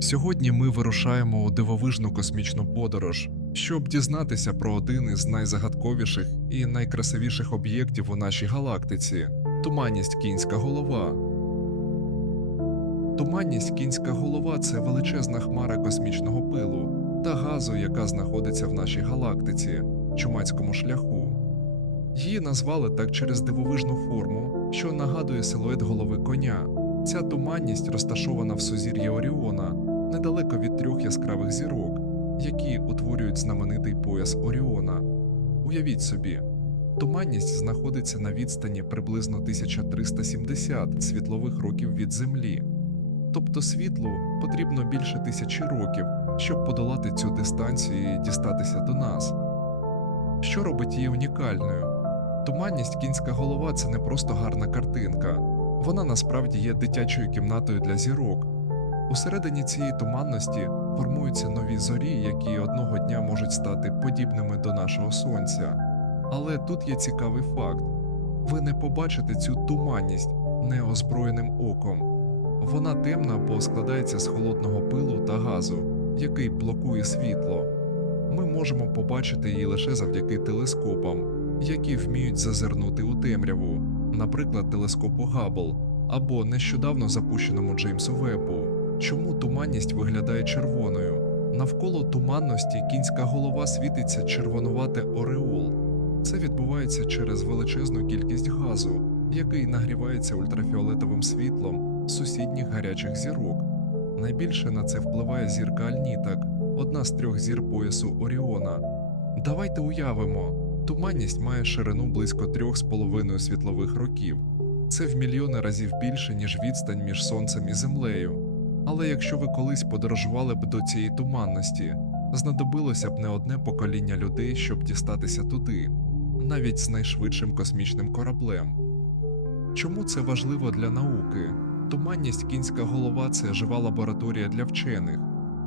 Сьогодні ми вирушаємо у дивовижну космічну подорож, щоб дізнатися про один із найзагадковіших і найкрасивіших об'єктів у нашій галактиці туманність кінська голова. Туманність кінська голова це величезна хмара космічного пилу та газу, яка знаходиться в нашій галактиці, чумацькому шляху. Її назвали так через дивовижну форму, що нагадує силует голови коня. Ця туманність розташована в сузір'ї Оріона, недалеко від трьох яскравих зірок, які утворюють знаменитий пояс Оріона. Уявіть собі, туманність знаходиться на відстані приблизно 1370 світлових років від Землі. Тобто світлу потрібно більше тисячі років, щоб подолати цю дистанцію і дістатися до нас. Що робить її унікальною? Туманність кінська голова це не просто гарна картинка, вона насправді є дитячою кімнатою для зірок. Усередині цієї туманності формуються нові зорі, які одного дня можуть стати подібними до нашого сонця. Але тут є цікавий факт: ви не побачите цю туманність неозброєним оком. Вона темна, бо складається з холодного пилу та газу, який блокує світло. Ми можемо побачити її лише завдяки телескопам, які вміють зазирнути у темряву, наприклад, телескопу Габл або нещодавно запущеному Джеймсу Вебу. Чому туманність виглядає червоною? Навколо туманності кінська голова світиться червонувате ореол. Це відбувається через величезну кількість газу, який нагрівається ультрафіолетовим світлом сусідніх гарячих зірок. Найбільше на це впливає зірка Альнітак, одна з трьох зір поясу Оріона. Давайте уявимо, туманність має ширину близько 3,5 світлових років. Це в мільйони разів більше, ніж відстань між сонцем і землею. Але якщо ви колись подорожували б до цієї туманності, знадобилося б не одне покоління людей, щоб дістатися туди, навіть з найшвидшим космічним кораблем. Чому це важливо для науки? Туманність кінська голова це жива лабораторія для вчених.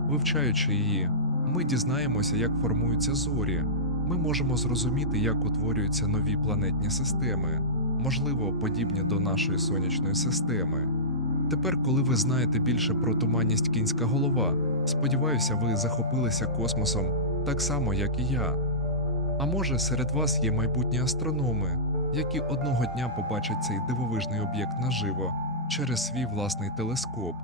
Вивчаючи її, ми дізнаємося, як формуються зорі. Ми можемо зрозуміти, як утворюються нові планетні системи, можливо, подібні до нашої сонячної системи. Тепер, коли ви знаєте більше про туманність кінська голова, сподіваюся, ви захопилися космосом так само, як і я. А може, серед вас є майбутні астрономи, які одного дня побачать цей дивовижний об'єкт наживо через свій власний телескоп.